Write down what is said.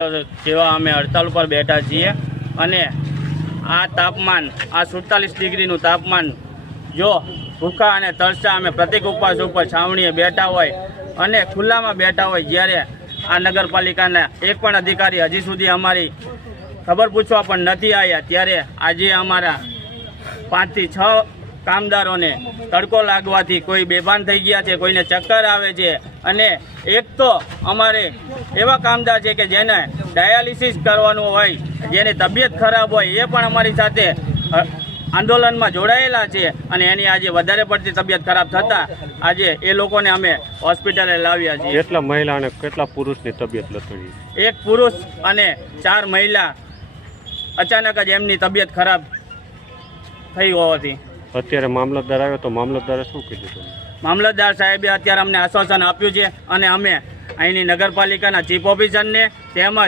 જેવા અમે હડતાલ ઉપર બેઠા છીએ અને આ તાપમાન આ 47 ડિગ્રીનું તાપમાન જો ભૂખા અને તરસ્યા અમે પ્રતિક ઉપવાસ ઉપર છાવણીએ બેઠા હોય અને ખુલ્લામાં બેઠા હોય, જ્યારે આ નગરપાલિકાના એક પણ અધિકારી હજી સુધી અમારી ખબર પૂછવા પણ નથી આવ્યા, ત્યારે આજે અમારા 5 થી 6 કામદારોને તડકો લાગવાથી કોઈ બેભાન થઈ ગયા છે, કોઈને ચક્કર આવે છે અને એક તો અમારે એવા કામદાર છે કે જેને ડાયાલિસિસ કરવાનું હોય, જેની તબિયત ખરાબ હોય, એ પણ અમારી સાથે આંદોલનમાં જોડાયેલા છે અને એની આજે વધારે પડતી તબિયત ખરાબ થતાં આજે એ લોકોને અમે હોસ્પિટલે લાવ્યા છીએ। કેટલા મહિલા અને કેટલા પુરુષની તબિયત લથડી? એક પુરુષ અને 4 મહિલા અચાનક જ એમની તબિયત ખરાબ થઈ હોવાથી અત્યારે મામલતદાર આવ્યો તો મામલતદારે શું કીધું? મામલતદાર સાહેબે અત્યારે અમને આશ્વાસન આપ્યું છે અને અમે અહીંની નગરપાલિકાના ચીફ ઓફિસરને તેમજ